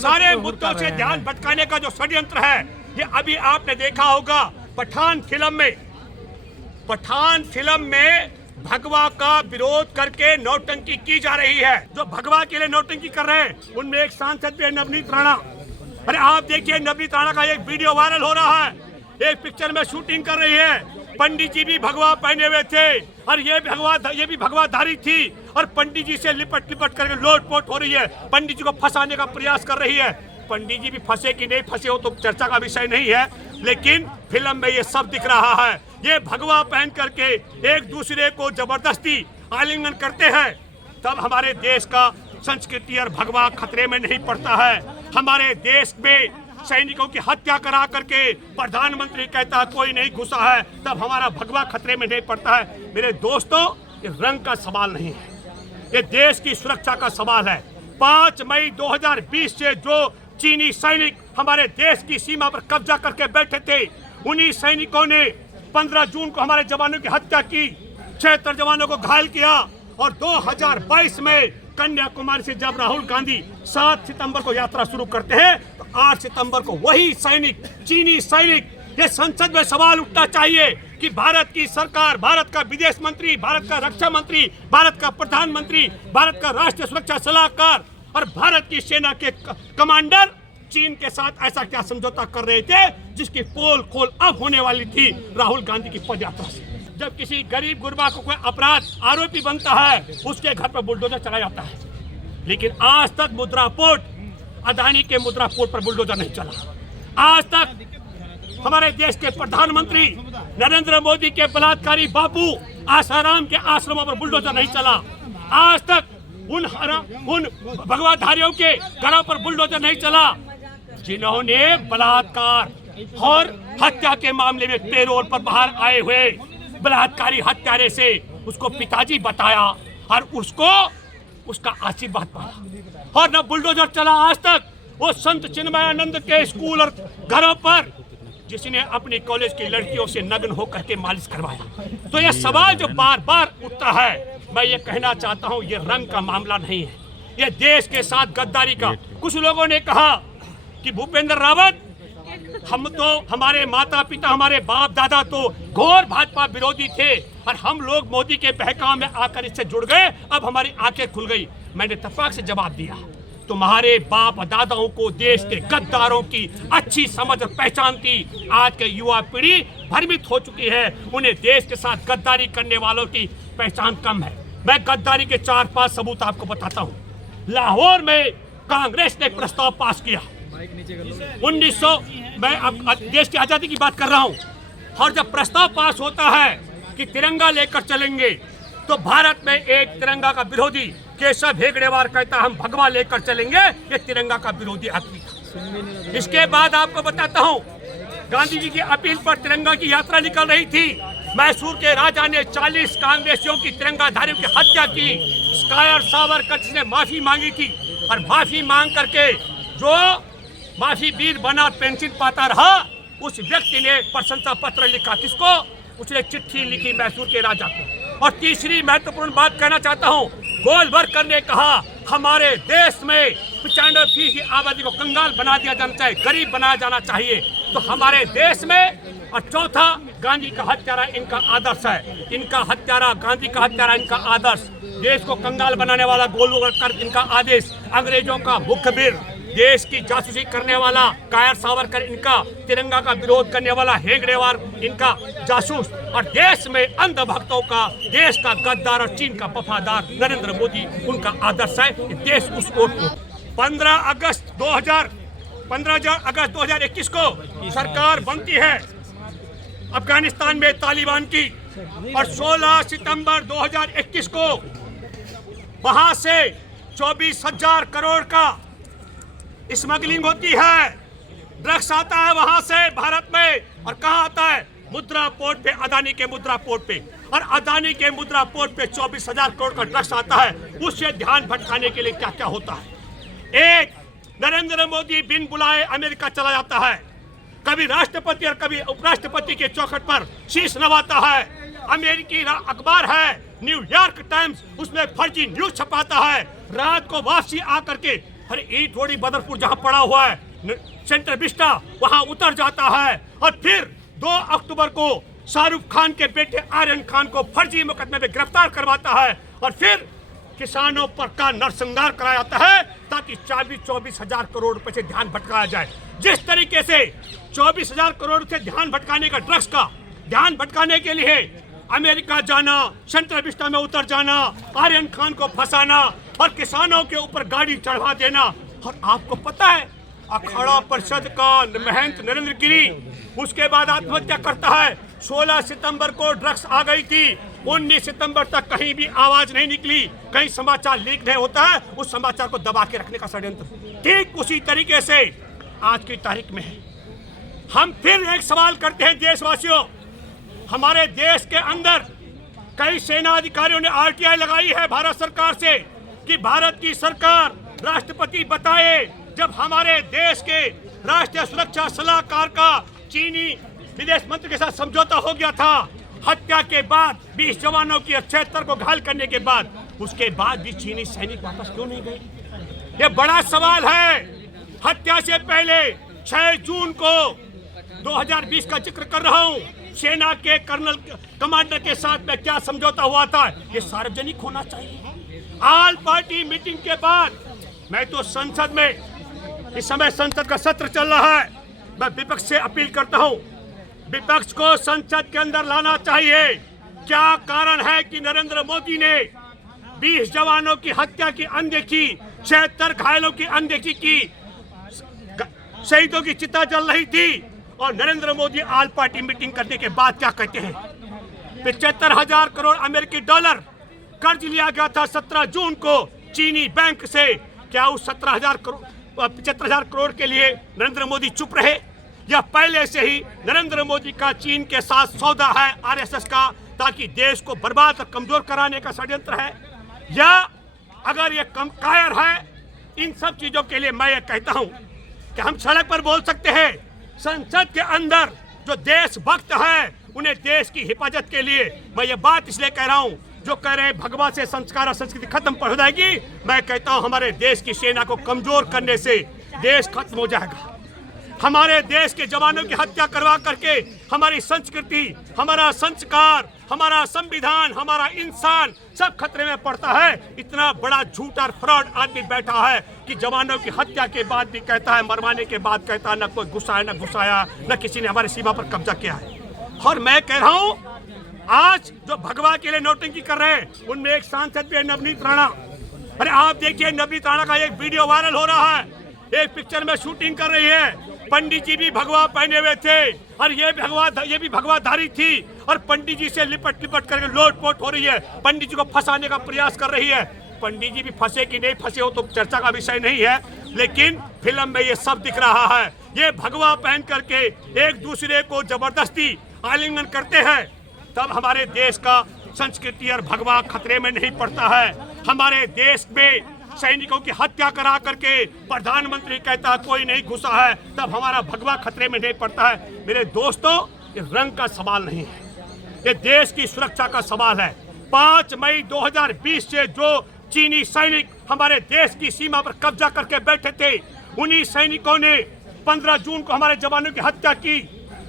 सारे मुद्दों से ध्यान भटकाने का जो षड्यंत्र है, ये अभी आपने देखा होगा पठान फिल्म में भगवा का विरोध करके नौटंकी की जा रही है। जो भगवा के लिए नौटंकी कर रहे हैं उनमें एक सांसद भी है, नवनीत राणा। अरे आप देखिए, नवनीत राणा का एक वीडियो वायरल हो रहा है, एक पिक्चर में शूटिंग कर रही है। पंडित जी भी भगवा पहने हुए थे और ये भी भगवाधारी थी और पंडित जी से लिपट करके लोटपोट हो रही है, पंडित जी को फंसाने का प्रयास कर रही है। पंडित जी भी फंसे कि नहीं फंसे हो तो चर्चा का विषय नहीं है, लेकिन फिल्म में ये सब दिख रहा है। ये भगवा पहन करके एक दूसरे को जबरदस्ती आलिंगन करते हैं, तब हमारे देश का संस्कृति और भगवा खतरे में नहीं पड़ता है। हमारे देश में सैनिकों की हत्या करा करके प्रधानमंत्री कहता है कोई नहीं घुसा है, तब हमारा भगवा खतरे में नहीं पड़ता है। मेरे दोस्तों, ये रंग का सवाल नहीं है, ये देश की सुरक्षा का सवाल है। 5 मई 2020 से जो चीनी सैनिक हमारे देश की सीमा पर कब्जा करके बैठे थे, उन्हीं सैनिकों ने 15 जून को हमारे जवानों की हत्या की, 76 जवानों को घायल किया। और 2022 में कन्याकुमारी से जब राहुल गांधी 7 सितंबर को यात्रा शुरू करते हैं, तो 8 सितंबर को वही सैनिक, चीनी सैनिक, ये संसद में सवाल उठना चाहिए कि भारत की सरकार, भारत का विदेश मंत्री, भारत का रक्षा मंत्री, भारत का प्रधानमंत्री, भारत का राष्ट्रीय सुरक्षा सलाहकार और भारत की सेना के कमांडर चीन के साथ ऐसा क्या समझौता कर रहे थे, जिसकी पोल खोल अब होने वाली थी राहुल गांधी की पदयात्रा से। जब किसी गरीब गुरबा को कोई अपराध आरोपी बनता है, उसके घर पर बुलडोजर चला जाता है, लेकिन आज तक मुद्रा पोर्ट, अदानी के मुद्रा पोर्ट पर बुलडोजर नहीं चला। आज तक हमारे देश के प्रधानमंत्री नरेंद्र मोदी के बलात्कारी बापू आसाराम के आश्रमों पर बुलडोजर नहीं चला। आज तक उन भगवाधारियों के घरों पर बुलडोजर नहीं चला, जिन्होंने बलात्कार और हत्या के मामले में पेरोल पर बाहर आए हुए बलात्कारी हत्यारे से उसको पिताजी बताया और उसका आशीर्वाद पाया। और न बुलडोजर चला आज तक वो संत चिन्मयानंद के स्कूल और घरों पर, जिसने अपनी कॉलेज की लड़कियों से नग्न होकर के मालिश करवाया। तो ये सवाल जो बार बार उठता है, मैं ये कहना चाहता हूँ, ये रंग का मामला नहीं है, ये देश के साथ गद्दारी का। कुछ लोगों ने कहा कि भूपेंद्र रावत, हम तो, हमारे माता पिता, हमारे बाप दादा तो घोर भाजपा विरोधी थे और हम लोग मोदी के बहकाव में आकर इससे जुड़ गए, अब हमारी आंखें खुल गई। मैंने तफाक से जवाब दिया, तुम्हारे बाप दादाओं को देश के गद्दारों की अच्छी समझ और पहचान थी। आज के युवा पीढ़ी भ्रमित हो चुकी है, उन्हें देश के साथ गद्दारी करने वालों की पहचान कम है। मैं गद्दारी के 4-5 सबूत आपको बताता हूँ। लाहौर में कांग्रेस ने प्रस्ताव पास किया 1900, मैं अब देश की आजादी की बात कर रहा हूँ, और जब प्रस्ताव पास होता है कि तिरंगा लेकर चलेंगे, तो भारत में एक तिरंगा का विरोधी केशव हेगड़ेवार कहता हम भगवा लेकर चलेंगे, ये तिरंगा का विरोधी आदमी था। इसके बाद आपको बताता हूँ, गांधी जी की अपील पर तिरंगा की यात्रा निकल रही थी। मैसूर के राजा ने 40 कांग्रेसियों की तिरंगाधारियों की हत्या की। स्कायर सावरकर ने माफी मांगी थी और माफी मांग करके जो माफी वीर बना पेंशन पाता रहा, उस व्यक्ति ने प्रशंसा पत्र लिखा। किसको? उसने चिट्ठी लिखी मैसूर के राजा को। और तीसरी महत्वपूर्ण बात कहना चाहता हूँ, गोलवरकर ने कहा हमारे देश में 95% की आबादी को कंगाल बना दिया जाना चाहिए, गरीब बनाया जाना चाहिए। तो हमारे देश में, और चौथा, गांधी का हत्यारा इनका आदर्श है, इनका हत्यारा, गांधी का हत्यारा इनका आदर्श, देश को कंगाल बनाने वाला गोलवरकर इनका आदेश, अंग्रेजों का मुखबिर, देश की जासूसी करने वाला कायर सावरकर इनका, तिरंगा का विरोध करने वाला हेगड़ेवार इनका जासूस, और देश में अंधभक्तों का, देश का गद्दार और चीन का वफादार नरेंद्र मोदी उनका आदर्श है। देश उस ओर को 15 अगस्त 2021 को सरकार बनती है अफगानिस्तान में तालिबान की, और 16 सितंबर 2021 को वहां से 24,000 करोड़ का स्मगलिंग होती है, ड्रग्स आता है वहां से भारत में, और कहां आता है? मुद्रा पोर्ट पे, अदानी के मुद्रा पोर्ट पे, और अदानी के मुद्रा पोर्ट पे 24,000 करोड़ का ड्रग्स आता है। उससे ध्यान भटकाने के लिए क्या क्या होता है? एक, नरेंद्र मोदी बिन बुलाए अमेरिका चला जाता है, कभी राष्ट्रपति और कभी उपराष्ट्रपति के चौखट पर शीश नवाता है, अमेरिकी अखबार है न्यूयॉर्क टाइम्स, उसमें फर्जी न्यूज छपाता है। रात को वापसी आकर के हर ईट रोडी बदरपुर जहां पड़ा हुआ है सेंट्रल विस्टा, वहां उतर जाता है और फिर 2 अक्टूबर को शाहरुख खान के बेटे आर्यन खान को फर्जी मुकदमे में गिरफ्तार करवाता है और फिर किसानों पर का नरसंहार कराया जाता है ताकि 24 हजार करोड़ रुपए से ध्यान भटकाया जाए। जिस तरीके से 24 हजार करोड़ से ध्यान भटकाने का, ड्रग्स का ध्यान भटकाने के लिए अमेरिका जाना, सेंट्रल विस्टा में उतर जाना, आर्यन खान को फंसाना और किसानों के ऊपर गाड़ी चढ़वा देना। और आपको पता है अखाड़ा परिषद का महंत नरेंद्र गिरी उसके बाद आत्महत्या करता है। 16 सितंबर को ड्रग्स आ गई थी, 19 सितंबर तक कहीं भी आवाज नहीं निकली, कहीं समाचार लीक नहीं होता है, उस समाचार को दबा के रखने का षड्यंत्र। ठीक उसी तरीके से आज की तारीख में हम फिर एक सवाल करते हैं देशवासियों, हमारे देश के अंदर कई सेना अधिकारियों ने आरटीआई लगाई है भारत सरकार से कि भारत की सरकार, राष्ट्रपति बताए जब हमारे देश के राष्ट्रीय सुरक्षा सलाहकार का चीनी विदेश मंत्री के साथ समझौता हो गया था, हत्या के बाद 20 जवानों की 76 को घायल करने के बाद, उसके बाद भी चीनी सैनिक वापस क्यों नहीं गए? ये बड़ा सवाल है। हत्या से पहले 6 जून को 2020 का जिक्र कर रहा हूँ, सेना के कर्नल कमांडर के साथ में क्या समझौता हुआ था, ये सार्वजनिक होना चाहिए। ऑल पार्टी मीटिंग के बाद मैं तो संसद में, इस समय संसद का सत्र चल रहा है, मैं विपक्ष से अपील करता हूं, विपक्ष को संसद के अंदर लाना चाहिए। क्या कारण है कि नरेंद्र मोदी ने 20 जवानों की हत्या की अनदेखी, 76 घायलों की अनदेखी की, शहीदों की चिता जल रही थी और Narendra Modi all party meeting करने के बाद क्या कहते हैं? 75,000 करोड़ अमेरिकी डॉलर कर्ज लिया गया था 17 जून को चीनी बैंक से। क्या उस 75,000 करोड़ के लिए नरेंद्र मोदी चुप रहे, या पहले से ही नरेंद्र मोदी का चीन के साथ सौदा है आरएसएस का ताकि देश को बर्बाद और कमजोर कराने का षड्यंत्र है? या अगर ये कम कायर है, इन सब चीजों के लिए मैं ये कहता हूं कि हम सड़क पर बोल सकते हैं, संसद के अंदर जो देशभक्त है उन्हें देश की हिफाजत के लिए, मैं ये बात इसलिए कह रहा हूं, जो कह रहे हैं भगवा से संस्कार और संस्कृति खत्म हो जाएगी, मैं कहता हूं हमारे देश की सेना को कमजोर करने से देश खत्म हो जाएगा। हमारे देश के जवानों की हत्या करवा करके हमारी संस्कृति, हमारा संस्कार, हमारा संविधान, हमारा इंसान सब खतरे में पड़ता है। इतना बड़ा झूठा और फ्रॉड आदमी बैठा है कि जवानों की हत्या के बाद भी कहता है, मरवाने के बाद कहता है न कोई घुसाया न घुसाया, न किसी ने हमारी सीमा पर कब्जा किया है। और मैं कह रहा हूं आज जो भगवा के लिए नौटंकी कर रहे हैं उनमें एक सांसद भी है नवनीत राणा। अरे आप देखिए नवनीत राणा का एक वीडियो वायरल हो रहा है, एक पिक्चर में शूटिंग कर रही है, पंडित जी भी भगवा पहने हुए थे और ये भी भगवाधारी थी और पंडित जी से लिपट करके लोटपोट हो रही है, पंडित जी को फंसाने का प्रयास कर रही है। पंडित जी भी फंसे कि नहीं फंसे हो तो चर्चा का विषय नहीं है, लेकिन फिल्म में ये सब दिख रहा है। ये भगवा पहन करके एक दूसरे को जबरदस्ती आलिंगन करते हैं, तब हमारे देश का संस्कृति और भगवा खतरे में नहीं पड़ता है। हमारे देश में सैनिकों की हत्या करा करके प्रधानमंत्री कहता है कोई नहीं घुसा है, तब हमारा भगवा खतरे में नहीं पड़ता है। मेरे दोस्तों, ये रंग का सवाल नहीं है, ये देश की सुरक्षा का सवाल है। 5 मई 2020 से जो चीनी सैनिक हमारे देश की सीमा पर कब्जा करके बैठे थे, उन्हीं सैनिकों ने 15 जून को हमारे जवानों की हत्या की,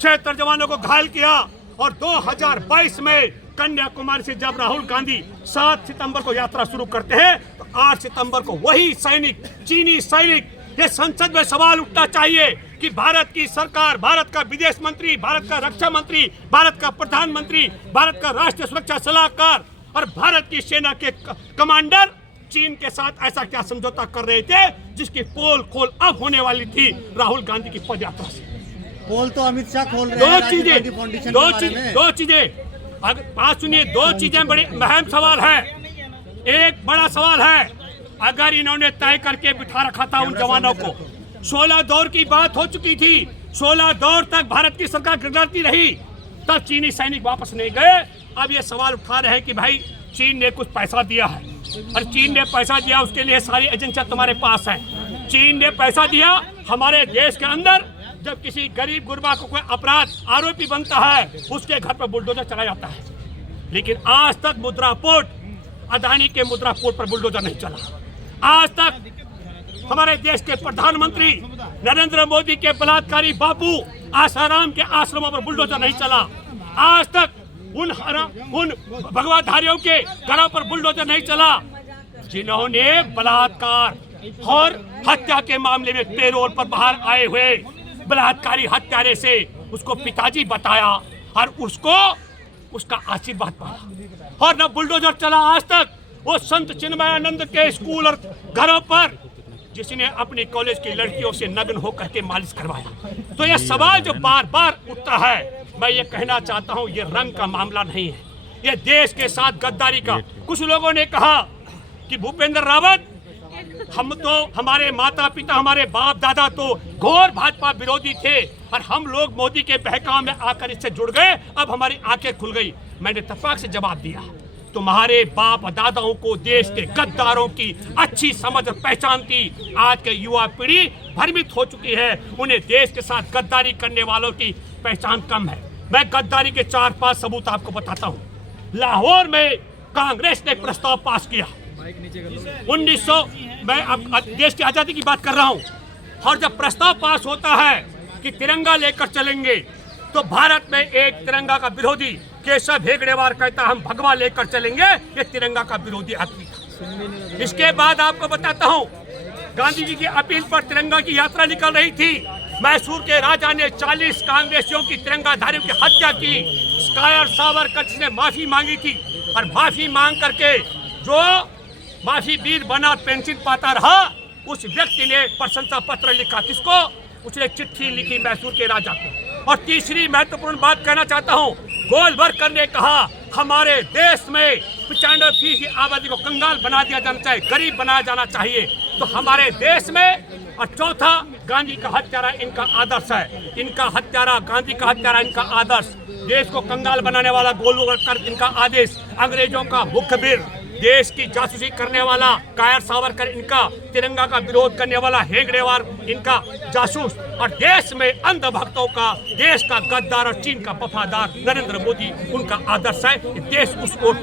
76 जवानों को घायल किया और 2022 में कन्याकुमारी से जब राहुल गांधी 7 सितंबर को यात्रा शुरू करते हैं तो 8 सितंबर को वही सैनिक, चीनी सैनिक, ये संसद में सवाल उठना चाहिए कि भारत की सरकार, भारत का विदेश मंत्री, भारत का रक्षा मंत्री, भारत का प्रधानमंत्री, भारत का राष्ट्रीय सुरक्षा सलाहकार और भारत की सेना के कमांडर चीन के साथ ऐसा क्या समझौता कर रहे थे जिसकी पोल खोल अब होने वाली थी राहुल गांधी की पद यात्रा से। पोल तो अमित शाह खोल रहे हैं। दो चीजें बात सुनिए, 2 चीजें बड़ी अहम सवाल है। एक बड़ा सवाल है, अगर इन्होंने तय करके बिठा रखा था उन जवानों को, 16 दौर की बात हो चुकी थी, 16 दौर तक भारत की सरकार गिरती रही, तब चीनी सैनिक वापस नहीं गए। अब ये सवाल उठा रहे हैं कि भाई चीन ने कुछ पैसा दिया है, और चीन ने पैसा दिया उसके लिए सारी एजेंसियां तुम्हारे पास है। चीन ने पैसा दिया हमारे देश के अंदर, जब किसी गरीब गुरबा को कोई अपराध आरोपी बनता है उसके घर पर बुलडोजर चला जाता है। लेकिन आज तक मुद्रा पोर्ट, अदानी के मुद्रा पोर्ट पर बुलडोजर नहीं चला। आज तक हमारे देश के प्रधानमंत्री नरेंद्र मोदी के बलात्कारी बापू आसाराम के आश्रमों पर बुलडोजर नहीं चला। आज तक उन भगवाधारियों के घरों पर बुलडोजर नहीं चला जिन्होंने बलात्कार और हत्या के मामले में पेरोल पर बाहर आए हुए बलात्कारी हत्यारे से उसको पिताजी बताया और उसको उसका आशीर्वाद पाया। और न बुलडोजर चला आज तक वो संत चिन्मयानंद के स्कूल और घरों पर जिसने अपनी कॉलेज की लड़कियों से नग्न होकर के मालिश करवाया। तो ये सवाल जो बार बार उठता है, मैं ये कहना चाहता हूँ, ये रंग का मामला नहीं है, ये देश के साथ गद्दारी का। कुछ लोगों ने कहा कि भूपेंद्र रावत, हम तो, हमारे माता पिता, हमारे बाप दादा तो घोर भाजपा विरोधी थे और हम लोग मोदी के बहकाव में आकर इससे जुड़ गए, अब हमारी आंखें खुल गई। मैंने इत्तेफाक से जवाब दिया, तुम्हारे बाप दादाओं को देश के गद्दारों की अच्छी समझ और पहचान थी। आज के युवा पीढ़ी भ्रमित हो चुकी है, उन्हें देश के साथ गद्दारी करने वालों की पहचान कम है। मैं गद्दारी के 4-5 सबूत आपको बताता हूँ। लाहौर में कांग्रेस ने प्रस्ताव पास किया 1900, मैं अब देश की आजादी की बात कर रहा हूँ, और जब प्रस्ताव पास होता है कि तिरंगा लेकर चलेंगे, तो भारत में एक तिरंगा का विरोधी केशव हेगड़ेवार कहता हम भगवा लेकर चलेंगे, ये तिरंगा का विरोधी आदमी था। इसके बाद आपको बताता हूँ, गांधी जी की अपील पर तिरंगा की यात्रा निकल रही थी। मैसूर के राजा ने 40 कांग्रेसियों की तिरंगाधारियों की हत्या की। कायर सावरकर ने माफी मांगी थी और माफी मांग करके जो माफी वीर बना पेंशन पाता रहा, उस व्यक्ति ने प्रशंसा पत्र लिखा। किसको? उसने चिट्ठी लिखी मैसूर के राजा को। और तीसरी महत्वपूर्ण बात कहना चाहता हूँ, गोलवरकर ने कहा हमारे देश में 95% की आबादी को कंगाल बना दिया जाना चाहिए, गरीब बनाया जाना चाहिए। तो हमारे देश में, और चौथा, गांधी का हत्यारा इनका आदर्श है। इनका हत्यारा, गांधी का हत्यारा इनका आदर्श, देश को कंगाल बनाने वाला गोलवरकर इनका आदेश, अंग्रेजों का मुखबिर, देश की जासूसी करने वाला कायर सावरकर इनका, तिरंगा का विरोध करने वाला हेगड़ेवार इनका जासूस, और देश में अंधभक्तों का, देश का गद्दार और चीन का वफादार नरेंद्र मोदी उनका आदर्श है। देश उस ओर